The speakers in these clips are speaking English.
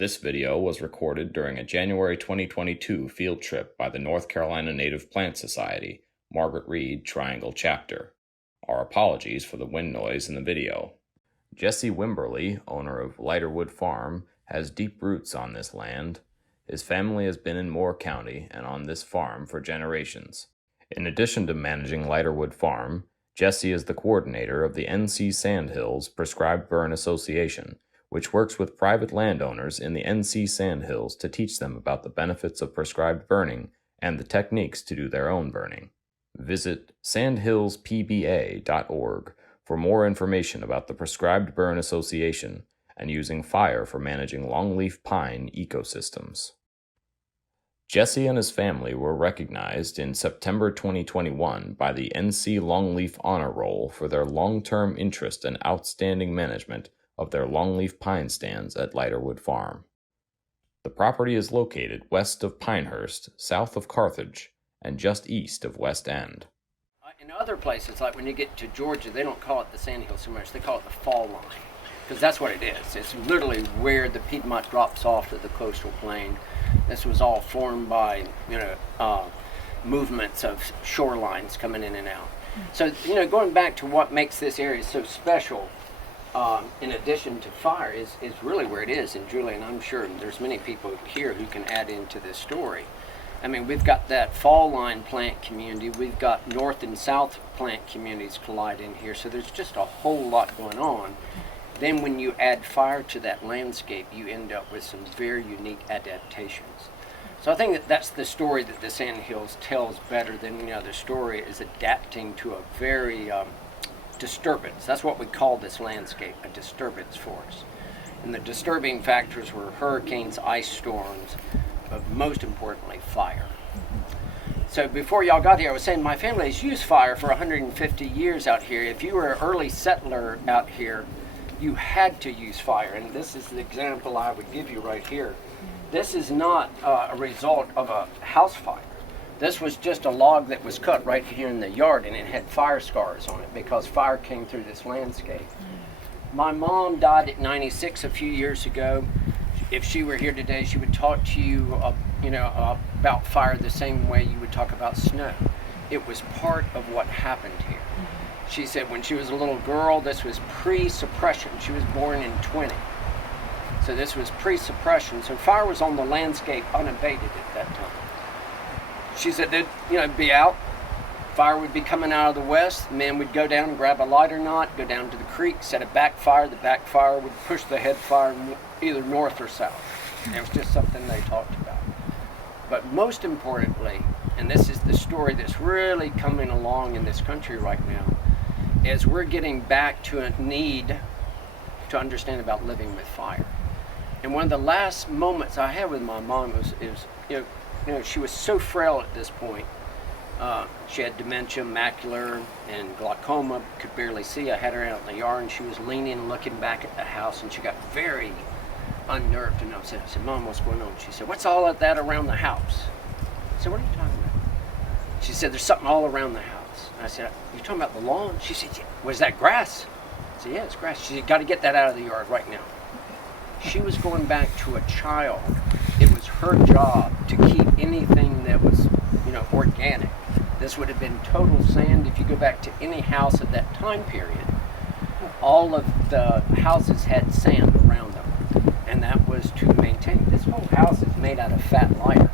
This video was recorded during a January 2022 field trip by the North Carolina Native Plant Society, Margaret Reed Triangle Chapter. Our apologies for the wind noise in the video. Jesse Wimberly, owner of Lighterwood Farm, has deep roots on this land. His family has been in Moore County and on this farm for generations. In addition to managing Lighterwood Farm, Jesse is the coordinator of the NC Sandhills Prescribed Burn Association, which works with private landowners in the NC Sandhills to teach them about the benefits of prescribed burning and the techniques to do their own burning. Visit sandhillspba.org for more information about the Prescribed Burn Association and using fire for managing longleaf pine ecosystems. Jesse and his family were recognized in September 2021 by the NC Longleaf Honor Roll for their long-term interest and outstanding management of their longleaf pine stands at Lighterwood Farm. The property is located west of Pinehurst, south of Carthage, and just east of West End. In other places, like when you get to Georgia, they don't call it the Sandhills so much, they call it the fall line, because that's what it is. It's literally where the Piedmont drops off to the coastal plain. This was all formed by, movements of shorelines coming in and out. So, going back to what makes this area so special, in addition to fire, is really where it is. And Julian, I'm sure there's many people here who can add into this story. I mean, we've got that fall line plant community, we've got north and south plant communities collide in here, so there's just a whole lot going on. Then when you add fire to that landscape, you end up with some very unique adaptations. So I think that's the story that the Sandhills tells better than any other story, is adapting to a very disturbance. That's what we call this landscape, a disturbance force. And the disturbing factors were hurricanes, ice storms, but most importantly, fire. So before y'all got here, I was saying my family has used fire for 150 years out here. If you were an early settler out here, you had to use fire, and this is the example I would give you right here. This is not a result of a house fire. This was just a log that was cut right here in the yard, and it had fire scars on it because fire came through this landscape. My mom died at 96 a few years ago. If she were here today, she would talk to you, about fire the same way you would talk about snow. It was part of what happened here. She said when she was a little girl, this was pre-suppression. She was born in 20. So this was pre-suppression. So fire was on the landscape unabated at that time. She said it'd be out. Fire would be coming out of the west. Men would go down and grab a lighter knot, go down to the creek, set a backfire. The backfire would push the head fire either north or south. It was just something they talked about. But most importantly, and this is the story that's really coming along in this country right now, is we're getting back to a need to understand about living with fire. And one of the last moments I had with my mom was she was so frail at this point. She had dementia, macular, and glaucoma, could barely see. I had her out in the yard, and she was leaning, looking back at the house, and she got very unnerved and upset. I said, Mom, what's going on? She said, what's all of that around the house? I said, what are you talking about? She said, there's something all around the house. I said, you talking about the lawn? She said, yeah. Was that grass? I said, yeah, it's grass. She said, got to get that out of the yard right now. She was going back to a child. It was her job to keep anything that was, organic. This would have been total sand. If you go back to any house of that time period, all of the houses had sand around them. And that was to maintain. This whole house is made out of fat lighter.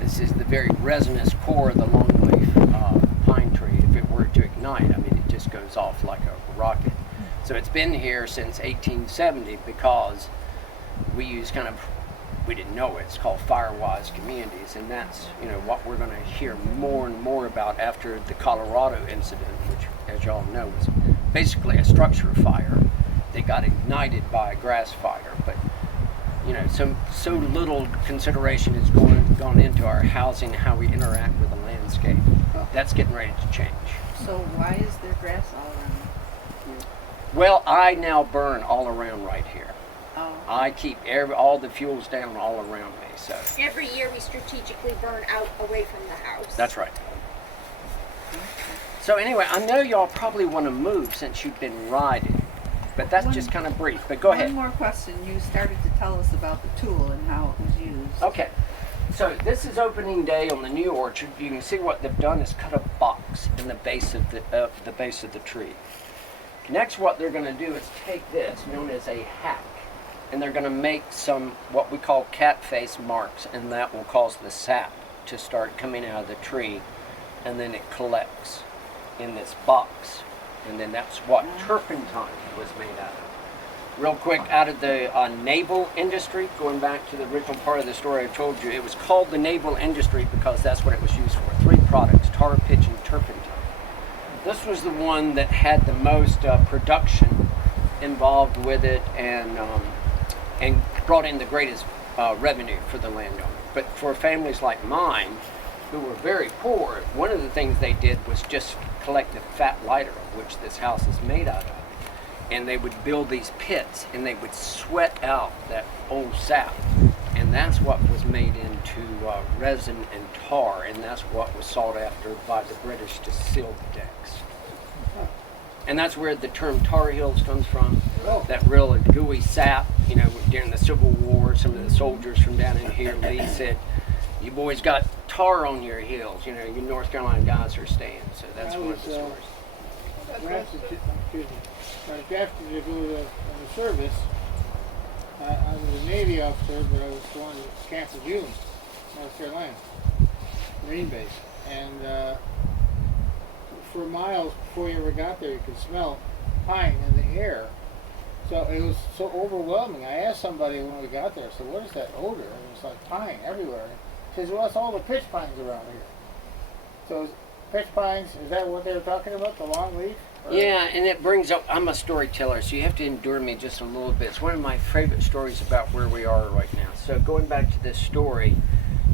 This is the very resinous core of the longleaf pine tree. If it were to ignite, it just goes off like a rocket. So it's been here since 1870 because we use we didn't know it. It's called fire-wise communities, and that's what we're going to hear more and more about after the Colorado incident, which, as y'all know, was basically a structure fire that got ignited by a grass fire. But so little consideration has gone into our housing, how we interact with the landscape. That's getting ready to change. So why is there grass all around? Well, I now burn all around right here. Oh. I keep all the fuels down all around me. So every year we strategically burn out away from the house. That's right. So anyway, I know y'all probably want to move since you've been riding. But that's just kind of brief. But go ahead. One more question. You started to tell us about the tool and how it was used. Okay. So this is opening day on the new orchard. You can see what they've done is cut a box in the base of the tree. Next, what they're going to do is take this, known as a hack, and they're going to make some what we call cat face marks, and that will cause the sap to start coming out of the tree, and then it collects in this box, and then that's what turpentine was made out of. Real quick, out of the naval industry, going back to the original part of the story I told you, it was called the naval industry because that's what it was used for. 3 products, tar, pitch, and turpentine. This was the one that had the most production involved with it and brought in the greatest revenue for the landowner. But for families like mine, who were very poor, one of the things they did was just collect the fat lighter, of which this house is made out of. And they would build these pits and they would sweat out that old sap. And that's what was made into resin and tar, and that's what was sought after by the British to seal the decks. And that's where the term tar heels comes from. That real gooey sap, you know, during the Civil War, some of the soldiers from down in here, Lee said, "You boys got tar on your heels, you know, you North Carolina guys are staying." So that's one of the stories. When I was drafted to go to the service, I was a Navy officer, but I was going to Camp Lejeune, North Carolina, Marine base. And for miles before you ever got there, you could smell pine in the air. So it was so overwhelming. I asked somebody when we got there, I said, "What is that odor?" And it was like pine everywhere. He says, "Well, it's all the pitch pines around here." So pitch pines, is that what they were talking about, the long leaf? Yeah, and it brings up, I'm a storyteller, so you have to endure me just a little bit. It's one of my favorite stories about where we are right now. So going back to this story,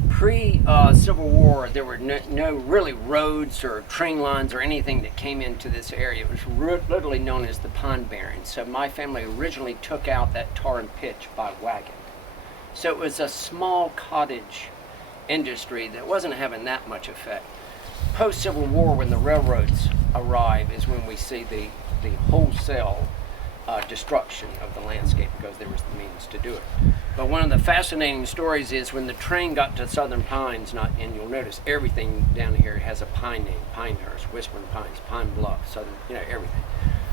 pre-Civil War, there were no really roads or train lines or anything that came into this area. It was literally known as the Pine Barrens. So my family originally took out that tar and pitch by wagon. So it was a small cottage industry that wasn't having that much effect. Post-Civil War, when the railroads arrive, is when we see the wholesale destruction of the landscape because there was the means to do it. But one of the fascinating stories is when the train got to Southern Pines, and you'll notice everything down here has a pine name: Pinehurst, Whispering Pines, Pine Bluff, Southern, you know, everything.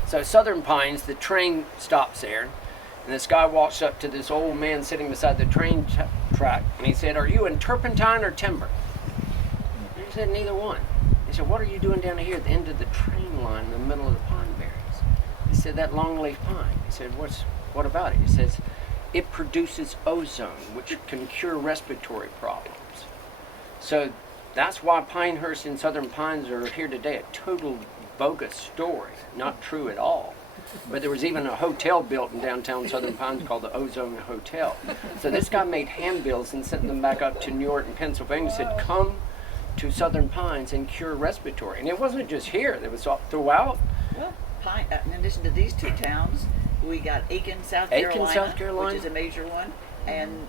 So Southern Pines, the train stops there, and this guy walks up to this old man sitting beside the train track, and he said, "Are you in turpentine or timber?" And he said, "Neither one." He said, "What are you doing down here at the end of the train line in the middle of the pine barrens?" He said, "That longleaf pine." He said, what about it?" He says, "It produces ozone, which can cure respiratory problems." So that's why Pinehurst and Southern Pines are here today. A total bogus story, not true at all. But there was even a hotel built in downtown Southern Pines called the Ozone Hotel. So this guy made handbills and sent them back up to New York and Pennsylvania and said, "Come to Southern Pines and cure respiratory." And it wasn't just here, it was all throughout. Well, in addition to these 2 towns, we got Aiken, South Carolina, which is a major one, and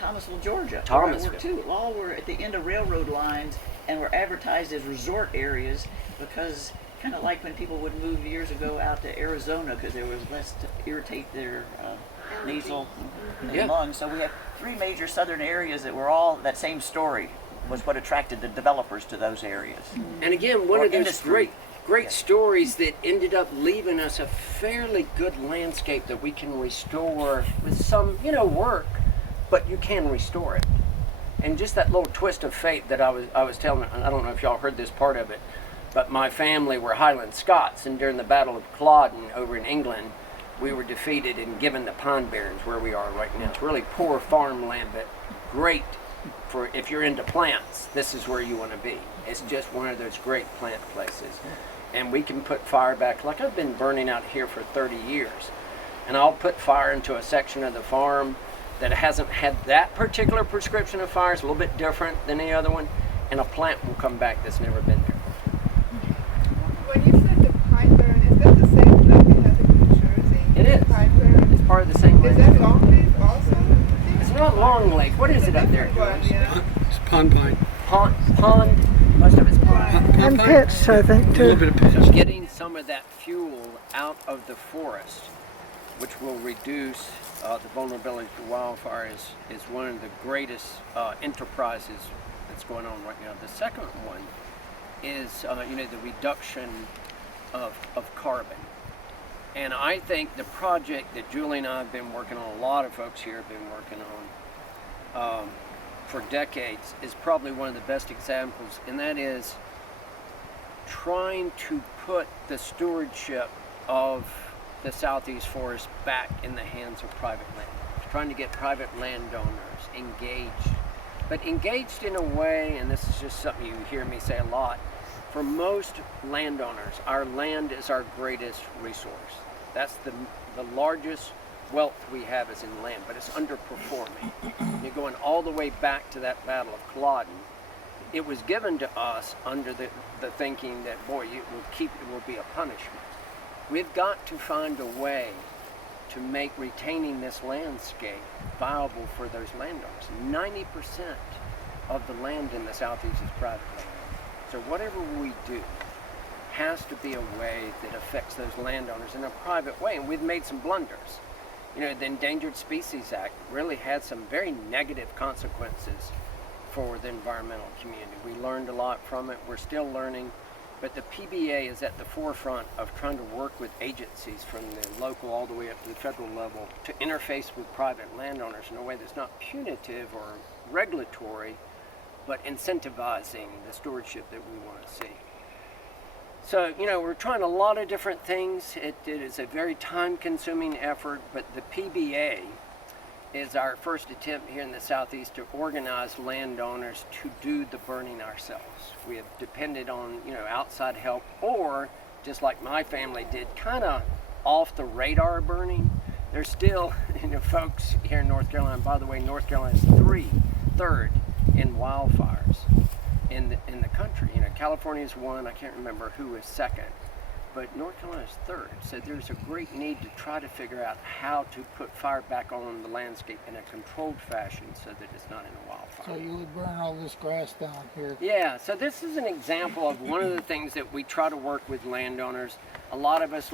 Thomasville, Georgia. Thomasville. Were too. All were at the end of railroad lines and were advertised as resort areas because kind of like when people would move years ago out to Arizona because there was less to irritate their nasal and lungs. So we have 3 major southern areas that were all that same story was what attracted the developers to those areas. And again, one of those great stories that ended up leaving us a fairly good landscape that we can restore with some, work, but you can restore it. And just that little twist of fate that I was telling, I don't know if y'all heard this part of it, but my family were Highland Scots, and during the Battle of Culloden over in England, we were defeated and given the Pine Barrens where we are right now. It's really poor farmland, but great for if you're into plants, this is where you want to be. It's just one of those great plant places. And we can put fire back, like I've been burning out here for 30 years. And I'll put fire into a section of the farm that hasn't had that particular prescription of fire. It's a little bit different than any other one. And a plant will come back that's never been there. When you said the Pine Barren, is that the same that we have in New Jersey? It is. Pine Barren? It's part of the same Is land. that longleaf also? It's not longleaf. What is it up there, Different one, George? yeah. It's pond pine. Pond. Most of it's pond. Pond pine. pitch, I think, A little too. bit of pitch. So getting some of that fuel out of the forest, which will reduce the vulnerability to wildfire, is one of the greatest enterprises that's going on right now. The second one is the reduction of carbon. And I think the project that Julie and I have been working on, a lot of folks here have been working on for decades, is probably one of the best examples, and that is trying to put the stewardship of the southeast forest back in the hands of private landowners, trying to get private landowners engaged, but engaged in a way, and this is just something you hear me say a lot, for most landowners, our land is our greatest resource. That's the largest wealth we have is in land, but it's underperforming. You're going all the way back to that Battle of Culloden. It was given to us under the thinking that, boy, it will be a punishment. We've got to find a way to make retaining this landscape viable for those landowners. 90% of the land in the southeast is private land. So whatever we do has to be a way that affects those landowners in a private way, and we've made some blunders. The Endangered Species Act really had some very negative consequences for the environmental community. We learned a lot from it. We're still learning, but the PBA is at the forefront of trying to work with agencies from the local all the way up to the federal level to interface with private landowners in a way that's not punitive or regulatory, but incentivizing the stewardship that we want to see. So, we're trying a lot of different things. It is a very time-consuming effort, but the PBA is our first attempt here in the southeast to organize landowners to do the burning ourselves. We have depended on, outside help, or just like my family did, kind of off the radar burning. There's still, folks here in North Carolina. By the way, North Carolina is third in wildfires in the country. California is one. I can't remember who is second, but North Carolina is third. So there's a great need to try to figure out how to put fire back on the landscape in a controlled fashion so that it's not in a wildfire. So you would burn all this grass down here? Yeah, so this is an example of one of the things that we try to work with landowners. A lot of us,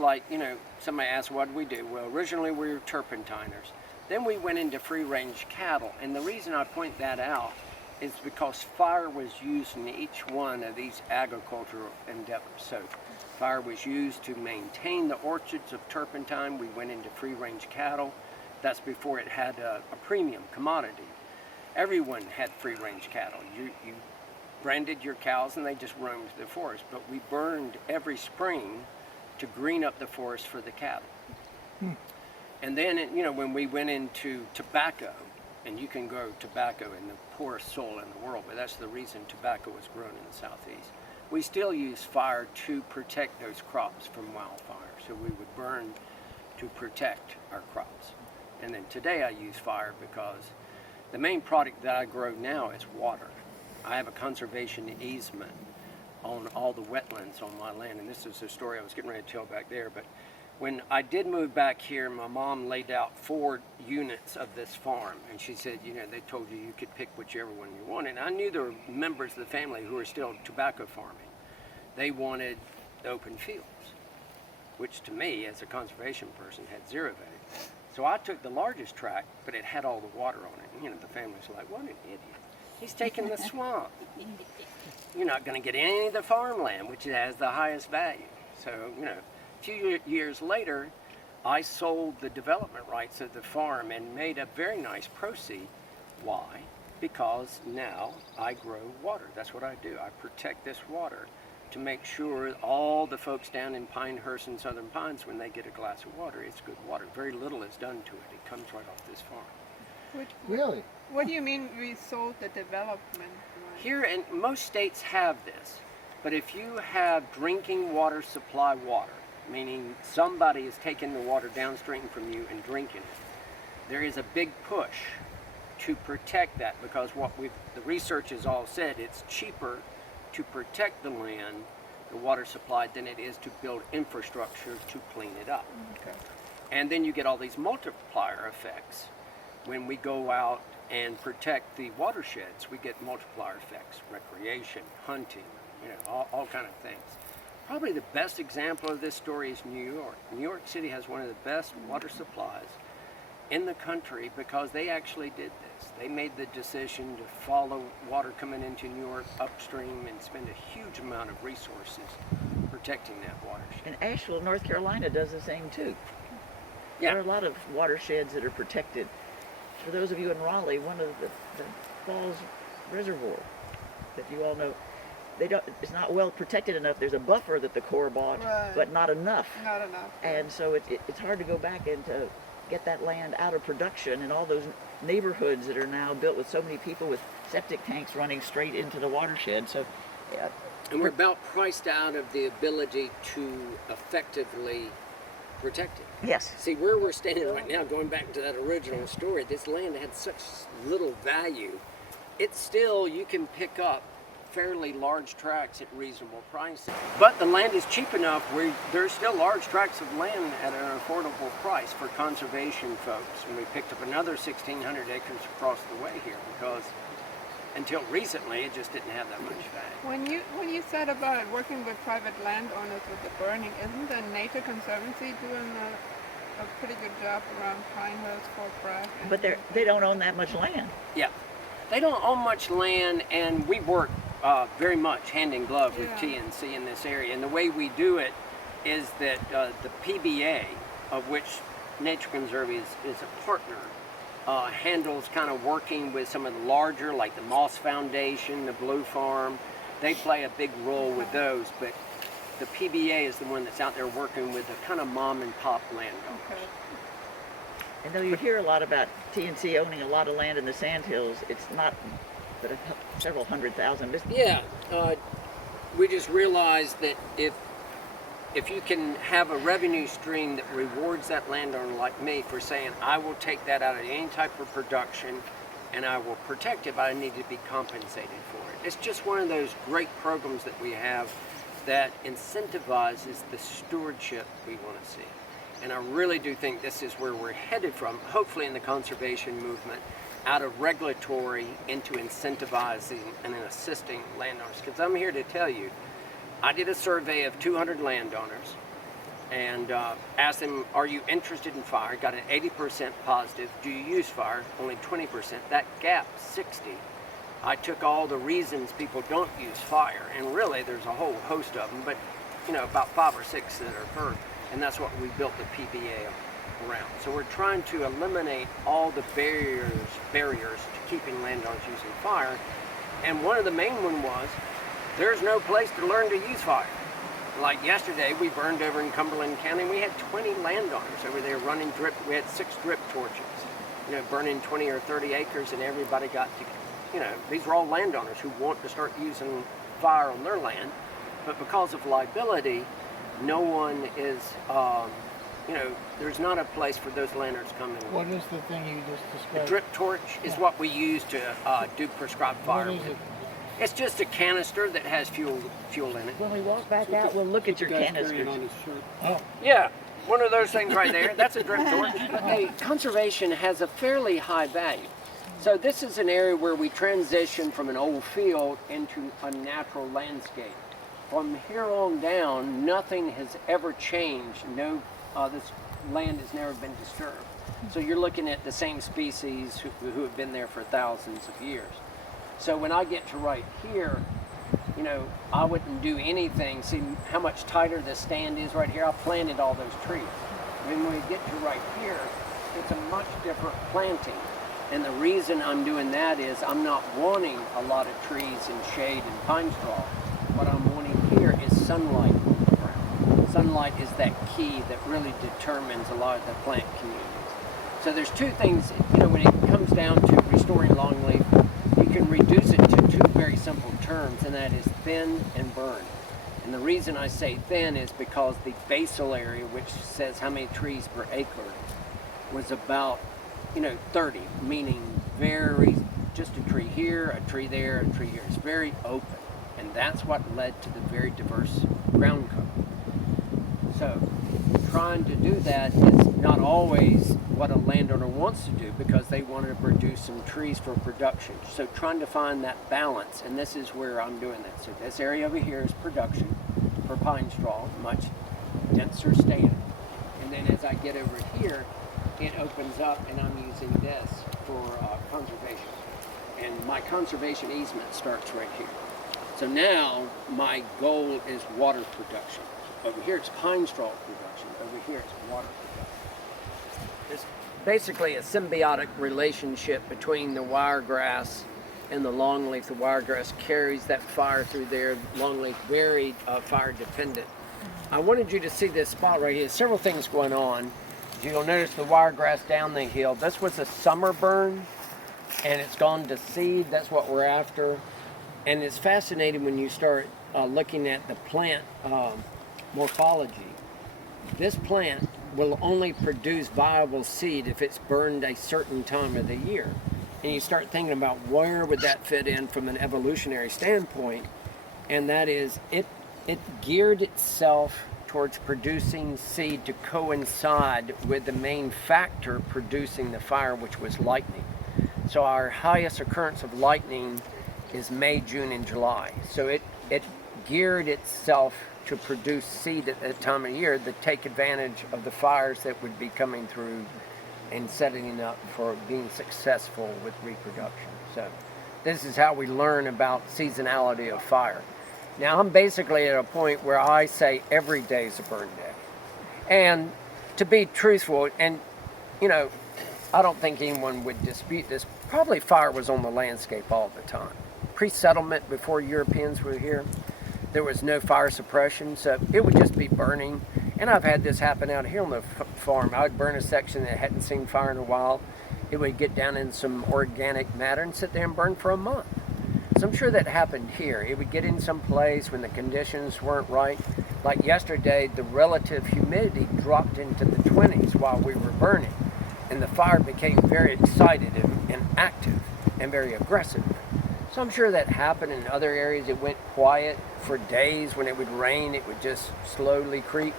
somebody asked, what do we do? Well, originally we were turpentiners. Then we went into free-range cattle, and the reason I point that out is because fire was used in each one of these agricultural endeavors. So fire was used to maintain the orchards of turpentine. We went into free-range cattle. That's before it had a premium commodity. Everyone had free-range cattle. You branded your cows and they just roamed the forest. But we burned every spring to green up the forest for the cattle. And then, when we went into tobacco, and you can grow tobacco in the poorest soil in the world, but that's the reason tobacco was grown in the southeast. We still use fire to protect those crops from wildfire. So we would burn to protect our crops. And then today I use fire because the main product that I grow now is water. I have a conservation easement on all the wetlands on my land, and this is a story I was getting ready to tell back there, but when I did move back here, my mom laid out 4 units of this farm, and she said, they told you could pick whichever one you wanted. And I knew there were members of the family who were still tobacco farming. They wanted the open fields, which to me, as a conservation person, had zero value. So I took the largest tract, but it had all the water on it. The family's like, what an idiot. He's taking the swamp. You're not going to get any of the farmland, which has the highest value. So, a few years later, I sold the development rights of the farm and made a very nice proceed. Why? Because now I grow water. That's what I do. I protect this water to make sure all the folks down in Pinehurst and Southern Pines, when they get a glass of water, it's good water. Very little is done to it. It comes right off this farm. Really? What do you mean we sold the development rights? Here, and most states have this, but if you have drinking water supply water, meaning somebody is taking the water downstream from you and drinking it, there is a big push to protect that, because the research has all said it's cheaper to protect the land, the water supply, than it is to build infrastructure to clean it up. Okay. And then you get all these multiplier effects. When we go out and protect the watersheds, we get multiplier effects, recreation, hunting, all kind of things. Probably the best example of this story is New York. New York City has one of the best water supplies in the country because they actually did this. They made the decision to follow water coming into New York upstream and spend a huge amount of resources protecting that watershed. And Asheville, North Carolina does the same too. Yeah. There are a lot of watersheds that are protected. For those of you in Raleigh, one of the Falls Reservoir that you all know, it's not well protected enough. There's a buffer that the Corps bought, Right. but not enough. Not enough. And so it's hard to go back and to get that land out of production, and all those neighborhoods that are now built with so many people with septic tanks running straight into the watershed. So, yeah, And we're about priced out of the ability to effectively protect it. yes. See, where we're standing right now, going back to that original story, this land had such little value. It's still, you can pick up fairly large tracts at reasonable prices. But the land is cheap enough where there's still large tracts of land at an affordable price for conservation folks. And we picked up another 1,600 acres across the way here because until recently it just didn't have that much value. When you said about working with private landowners with the burning, isn't the Nature Conservancy doing a pretty good job around Pine Hills, Fort Bragg? But they don't own that much land. Yeah, they don't own much land, and we work very much hand in glove with Yeah. TNC in this area. And the way we do it is that the PBA, of which Nature Conservancy is a partner, handles kind of working with some of the larger, like the Moss Foundation, the Blue Farm. They play a big role with those, but the PBA is the one that's out there working with the kind of mom and pop landowners. Okay. And though you hear a lot about TNC owning a lot of land in the Sandhills, it's not but several 100,000. Yeah, we just realized that if you can have a revenue stream that rewards that landowner like me for saying, I will take that out of any type of production and I will protect it, but I need to be compensated for it. It's just one of those great programs that we have that incentivizes the stewardship we want to see. And I really do think this is where we're headed from, hopefully in the conservation movement, out of regulatory into incentivizing and assisting landowners. Because I'm here to tell you, I did a survey of 200 landowners and asked them, are you interested in fire? Got an 80% positive. Do you use fire? Only 20%. That gap, 60. I took all the reasons people don't use fire, and really there's a whole host of them, but about 5 or 6 that are heard, and that's what we built the PBA around. So we're trying to eliminate all the barriers to keeping landowners using fire, and one of the main one was there's no place to learn to use fire. Like yesterday, we burned over in Cumberland County. We had 20 landowners over there running drip. We had 6 drip torches, burning 20 or 30 acres, and everybody got to, these are all landowners who want to start using fire on their land, but because of liability, no one is, there's not a place for those landowners to come in. What is the thing you just The described? drip torch is what we use to do prescribed fire. What is it? It's just a canister that has fuel in it. When we walk back out, we'll look at your canisters. Oh, Yeah, one of those things right there. That's a drip torch. Okay, conservation has a fairly high value. So this is an area where we transition from an old field into a natural landscape. From here on down, nothing has ever changed. This land has never been disturbed. So you're looking at the same species who have been there for thousands of years. So when I get to right here, I wouldn't do anything. See how much tighter the stand is right here? I planted all those trees. When we get to right here, it's a much different planting. And the reason I'm doing that is I'm not wanting a lot of trees and shade and pine straw. What I'm wanting here is sunlight on the ground. Sunlight is that key that really determines a lot of the plant communities. So there's 2 things, when it comes down to restoring longleaf, you can reduce it to 2 very simple terms, and that is thin and burn. And the reason I say thin is because the basal area, which says how many trees per acre, was about 30, meaning just a tree here, a tree there, a tree here. It's very open, and that's what led to the very diverse ground cover. So trying to do that is not always what a landowner wants to do because they want to produce some trees for production. So trying to find that balance, and this is where I'm doing that. So this area over here is production timber pine straw, much denser stand. And then as I get over here, it opens up, and I'm using this for conservation. And my conservation easement starts right here. So now my goal is water production. Over here it's pine straw production. Over here it's water production. It's basically a symbiotic relationship between the wiregrass and the longleaf. The wiregrass carries that fire through there. Longleaf very fire dependent. I wanted you to see this spot right here. Several things going on. You'll notice the wiregrass down the hill. This was a summer burn, and it's gone to seed. That's what we're after. And it's fascinating when you start looking at the plant morphology. This plant will only produce viable seed if it's burned a certain time of the year. And you start thinking about where would that fit in from an evolutionary standpoint, and that is it geared itself towards producing seed to coincide with the main factor producing the fire, which was lightning. So our highest occurrence of lightning is May, June, and July. So it geared itself to produce seed at that time of year to take advantage of the fires that would be coming through and setting up for being successful with reproduction. So this is how we learn about seasonality of fire. Now I'm basically at a point where I say every day is a burn day. And to be truthful, and you know, I don't think anyone would dispute this, probably fire was on the landscape all the time. Pre-settlement, before Europeans were here, there was no fire suppression, so it would just be burning. And I've had this happen out here on the farm. I would burn a section that hadn't seen fire in a while. It would get down in some organic matter and sit there and burn for a month. So I'm sure that happened here. It would get in some place when the conditions weren't right. Like yesterday, the relative humidity dropped into the 20s while we were burning. And the fire became very excited and active and very aggressive. So I'm sure that happened in other areas. It went quiet for days. When it would rain, it would just slowly creep.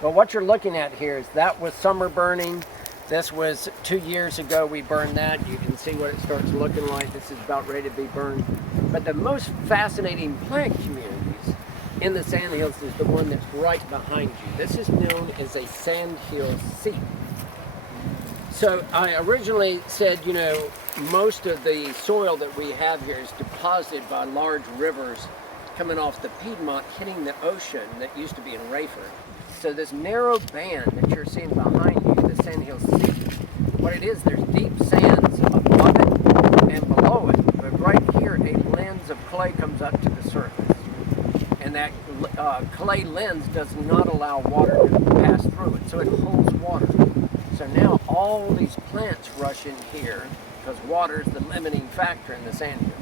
But what you're looking at here is that was summer burning. This was 2 years ago we burned that. You can see what it starts looking like. This is about ready to be burned. But the most fascinating plant communities in the sandhills is the one that's right behind you. This is known as a sandhill sea. So I originally said, you know, most of the soil that we have here is deposited by large rivers coming off the Piedmont, hitting the ocean that used to be in Rayford. So this narrow band that you're seeing behind you, the Sandhill Sea, what it is, there's deep sands above it and below it, but right here a lens of clay comes up to the surface. And that clay lens does not allow water to pass through it, so it holds water. So now all these plants rush in here because water is the limiting factor in the sandhills.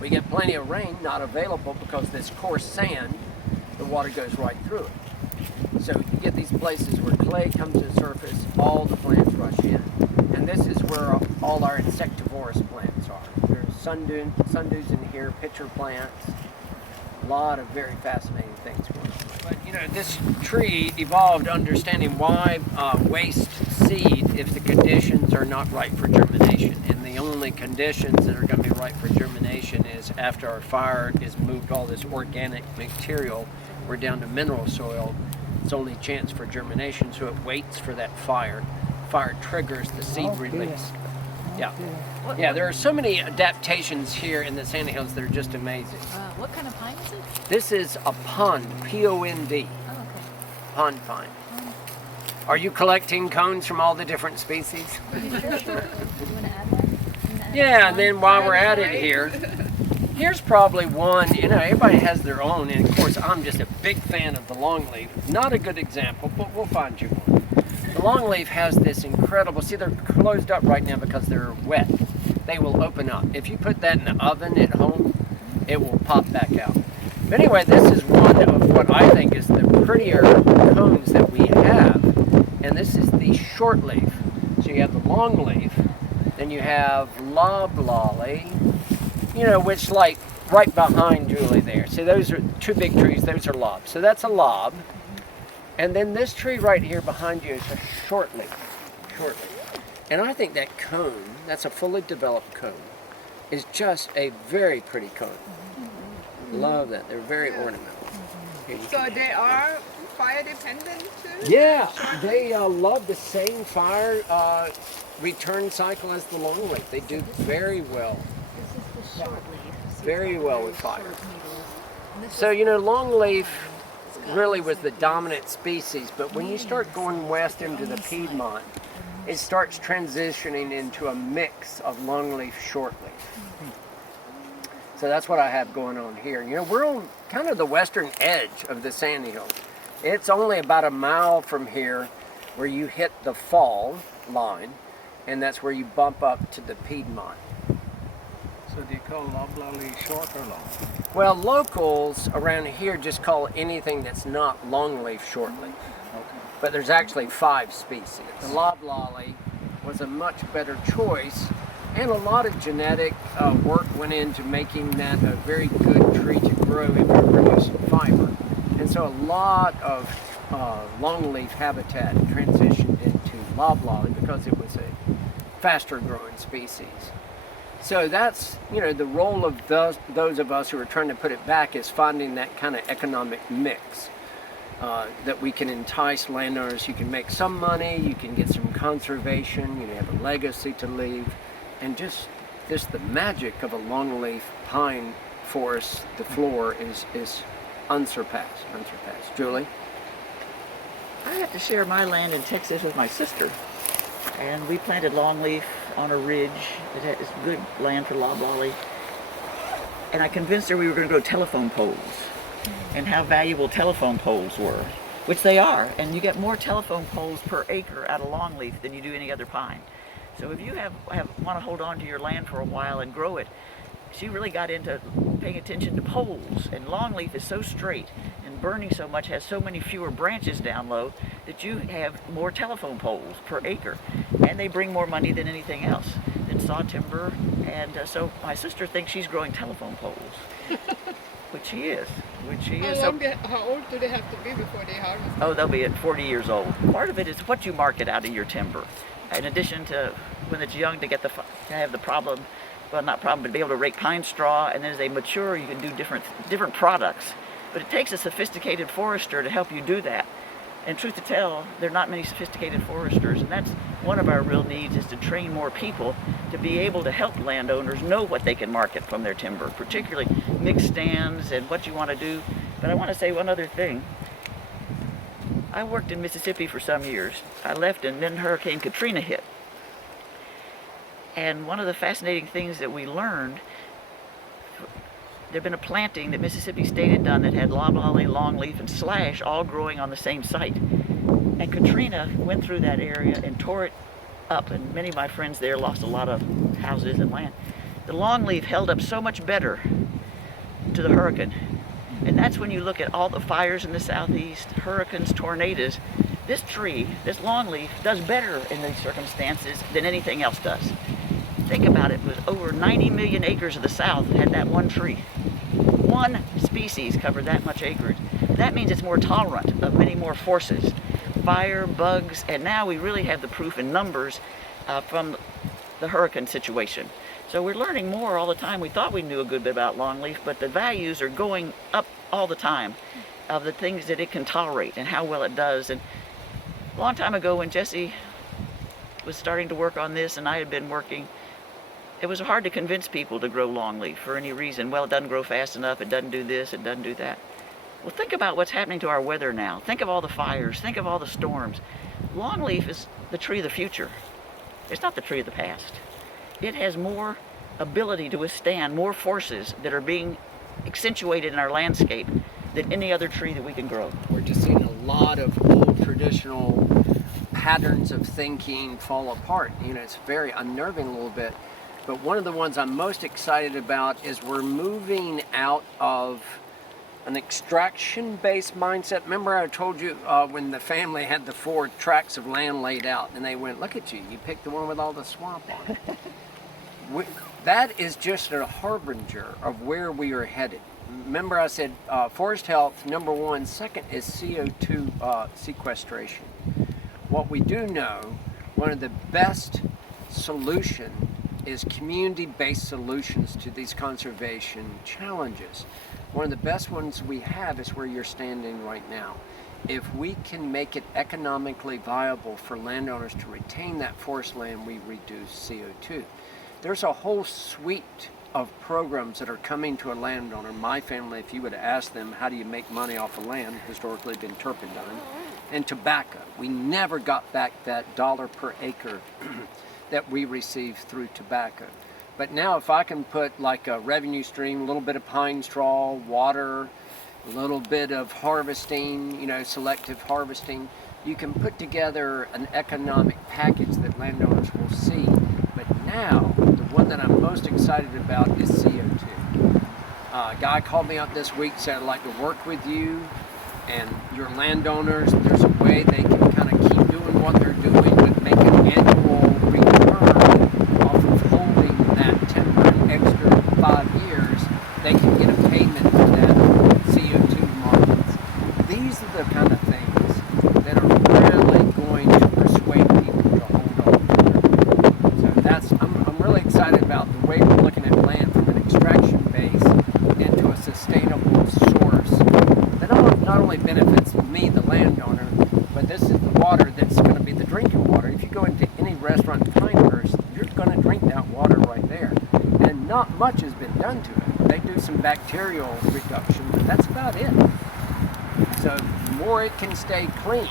We get plenty of rain, not available because this coarse sand, the water goes right through it. So you get these places where clay comes to the surface, all the plants rush in. And this is where all our insectivorous plants are. There's sundews in here, pitcher plants, a lot of very fascinating things going on. But you know, this tree evolved understanding why waste seed if the conditions are not right for germination. And the only conditions that are going to be right for germination is after our fire is moved all this organic material, we're down to mineral soil. It's only chance for germination, so it waits for that fire. Fire triggers the seed release. Yeah. Yeah, there are so many adaptations here in the sandhills that are just amazing. What kind of pine is it? This is a pond, P-O-N-D. Oh, okay. Pond pine. Are you collecting cones from all the different species? Sure. Do you want to add one? Yeah, and then while we're at it here, here's probably one, you know, everybody has their own, and of course I'm just a big fan of the longleaf. Not a good example, but we'll find you one. The longleaf has this incredible, see they're closed up right now because they're wet. They will open up. If you put that in the oven at home, it will pop back out. But anyway, this is one of what I think is the prettier cones that we have, and this is the shortleaf. So you have the longleaf, then you have loblolly, you know, which like right behind Julie there. See, those are two big trees, those are lobs. So that's a lob. And then this tree right here behind you is a shortleaf. And I think that cone, that's a fully developed cone, is just a very pretty cone. Love that, they're very ornamental. Here, you So can- they are fire dependent too? Yeah, they love the same fire return cycle as the longleaf. They do very well. This is the short leaf. See, Very it's got well very with fire. short needles. And this So, is you know, the longleaf got really these was the like dominant species, but when you start going west into the Piedmont, it starts transitioning into a mix of longleaf, shortleaf. So that's what I have going on here. You know, we're on kind of the western edge of the Sandy Hills. It's only about a mile from here where you hit the fall line, and that's where you bump up to the Piedmont. So do you call loblolly short or long? Well, locals around here just call anything that's not longleaf shortleaf. Okay. But there's actually 5 species. The loblolly was a much better choice, and a lot of genetic work went into making that a very good tree to grow if you're producing fiber. And so a lot of longleaf habitat transitioned into loblolly because it was a faster growing species. So that's, you know, the role of those of us who are trying to put it back is finding that kind of economic mix that we can entice landowners. You can make some money, you can get some conservation, you have a legacy to leave, and just the magic of a longleaf pine forest, the floor is unsurpassed. Julie? I got to share my land in Texas with my sister, and we planted longleaf on a ridge. It's good land for loblolly, and I convinced her we were going to grow telephone poles, and how valuable telephone poles were, which they are, and you get more telephone poles per acre out of longleaf than you do any other pine. So if you want to hold on to your land for a while and grow it, she really got into paying attention to poles, and longleaf is so straight and burning so much, has so many fewer branches down low that you have more telephone poles per acre, and they bring more money than anything else, than saw timber. And so my sister thinks she's growing telephone poles, which she is. How old do they have to be before they harvest? Oh, they'll be at 40 years old. Part of it is what you market out of your timber. In addition to when it's young to have the problem, well, not problem, but be able to rake pine straw, and then as they mature, you can do different products. But it takes a sophisticated forester to help you do that. And truth to tell, there are not many sophisticated foresters, and that's one of our real needs, is to train more people to be able to help landowners know what they can market from their timber, particularly mixed stands and what you want to do. But I want to say one other thing. I worked in Mississippi for some years. I left, and then Hurricane Katrina hit. And one of the fascinating things that we learned, there'd been a planting that Mississippi State had done that had loblolly, longleaf, and slash all growing on the same site. And Katrina went through that area and tore it up, and many of my friends there lost a lot of houses and land. The longleaf held up so much better to the hurricane. And that's when you look at all the fires in the southeast, hurricanes, tornadoes. This tree, this longleaf, does better in these circumstances than anything else does. Think about it, was over 90 million acres of the South had that one tree. One species covered that much acreage. That means it's more tolerant of many more forces. Fire, bugs, and now we really have the proof in numbers from the hurricane situation. So we're learning more all the time. We thought we knew a good bit about longleaf, but the values are going up all the time of the things that it can tolerate and how well it does. And a long time ago when Jesse was starting to work on this and I had been working, it was hard to convince people to grow longleaf for any reason. Well, it doesn't grow fast enough, it doesn't do this, it doesn't do that. Well, think about what's happening to our weather now. Think of all the fires, think of all the storms. Longleaf is the tree of the future. It's not the tree of the past. It has more ability to withstand more forces that are being accentuated in our landscape than any other tree that we can grow. We're just seeing a lot of old traditional patterns of thinking fall apart. You know, it's very unnerving a little bit. But one of the ones I'm most excited about is we're moving out of an extraction-based mindset. Remember I told you when the family had the 4 tracts of land laid out and they went, look at you, you picked the one with all the swamp on it. That is just a harbinger of where we are headed. Remember I said forest health, number 1. Second is CO2 sequestration. What we do know, one of the best solutions is community-based solutions to these conservation challenges. One of the best ones we have is where you're standing right now. If we can make it economically viable for landowners to retain that forest land, we reduce CO2. There's a whole suite of programs that are coming to a landowner. My family, if you would ask them, how do you make money off of land, historically been turpentine and tobacco. We never got back that dollar per acre that we received through tobacco. But now if I can put like a revenue stream, a little bit of pine straw, water, a little bit of harvesting, selective harvesting, you can put together an economic package that landowners will see. But now, the one that I'm most excited about is CO2. A guy called me up this week, said, I'd like to work with you and your landowners. There's a way they can kind of keep doing what they're doing, but make an annual return off of holding that timber an extra 5 years. They can get a payment for that CO2 markets. These are the kind of things that are really going to persuade people to hold on to it. So I'm really excited about the way we're looking at land from an extraction base into a sustainable source that not only benefits me, the landowner, but this is the water that's going to be the drinking water. If you go into any restaurant in Pinehurst, you're going to drink that water right there. And not much has been done to it. They do some bacterial reduction, but that's about it. So the more it can stay clean,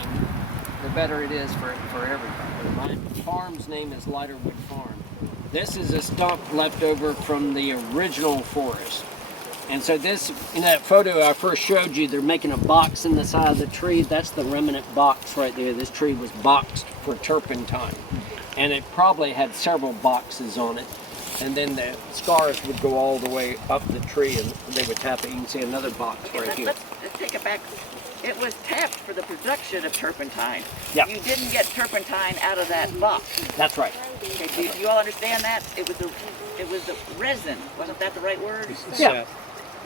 the better it is for everybody. My farm's name is Lighterwood Farm. This is a stump left over from the original forest. And so this, in that photo I first showed you, they're making a box in the side of the tree. That's the remnant box right there. This tree was boxed for turpentine. And it probably had several boxes on it. And then the scars would go all the way up the tree and they would tap it. You can see another box right here. Let's take it back. It was tapped for the production of turpentine. Yeah. You didn't get turpentine out of that box. That's right. Okay, do you all understand that? It was the resin. Wasn't that the right word? Yeah.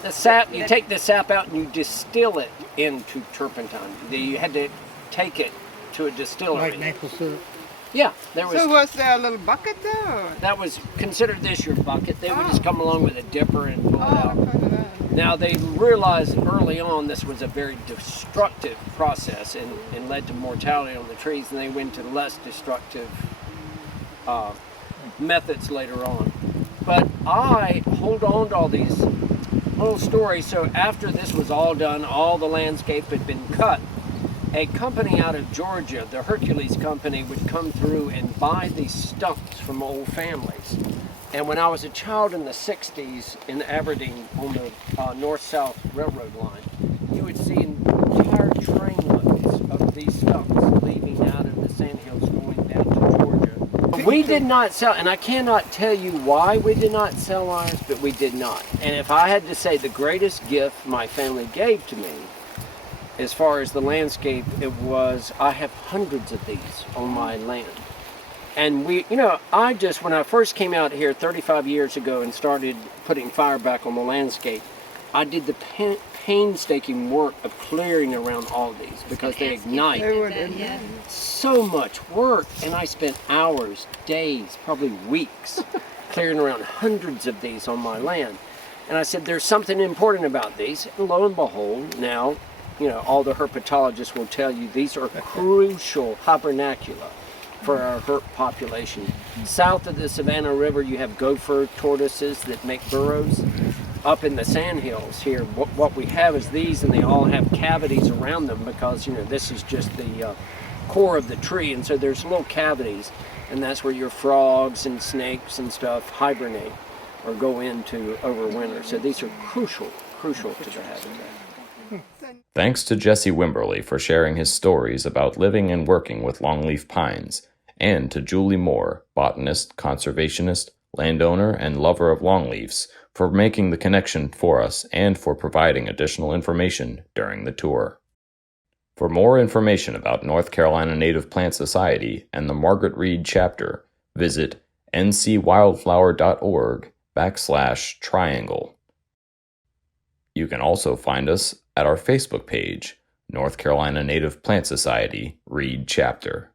The sap, you take the sap out and you distill it into turpentine. You had to take it to a distillery. Like maple syrup. Yeah, there was. So was there a little bucket there? Or? That was considered this your bucket. They would just come along with a dipper and pull it out. Now they realized early on this was a very destructive process and led to mortality on the trees, and they went to less destructive methods later on. But I hold on to all these little stories. So after this was all done, all the landscape had been cut. A company out of Georgia, the Hercules Company, would come through and buy these stumps from old families. And when I was a child in the 60s in Aberdeen on the north-south railroad line, you would see entire trainloads of these stumps leaving out of the sandhills going down to Georgia. We did not sell, and I cannot tell you why we did not sell ours, but we did not. And if I had to say the greatest gift my family gave to me, as far as the landscape, it was, I have hundreds of these on my land. And when I first came out here 35 years ago and started putting fire back on the landscape, I did the painstaking work of clearing around all these because they ignite. So much work, and I spent hours, days, probably weeks clearing around hundreds of these on my land. And I said, there's something important about these. And lo and behold, now, all the herpetologists will tell you these are crucial hibernacula for our herp population. South of the Savannah River, you have gopher tortoises that make burrows. Up in the sandhills here, what we have is these, and they all have cavities around them because, this is just the core of the tree, and so there's little cavities, and that's where your frogs and snakes and stuff hibernate or go into overwinter. So these are crucial to the habitat. Thanks to Jesse Wimberly for sharing his stories about living and working with longleaf pines, and to Julie Moore, botanist, conservationist, landowner, and lover of longleafs, for making the connection for us and for providing additional information during the tour. For more information about North Carolina Native Plant Society and the Margaret Reed chapter, visit ncwildflower.org/triangle. You can also find us at our Facebook page, North Carolina Native Plant Society Reed Chapter.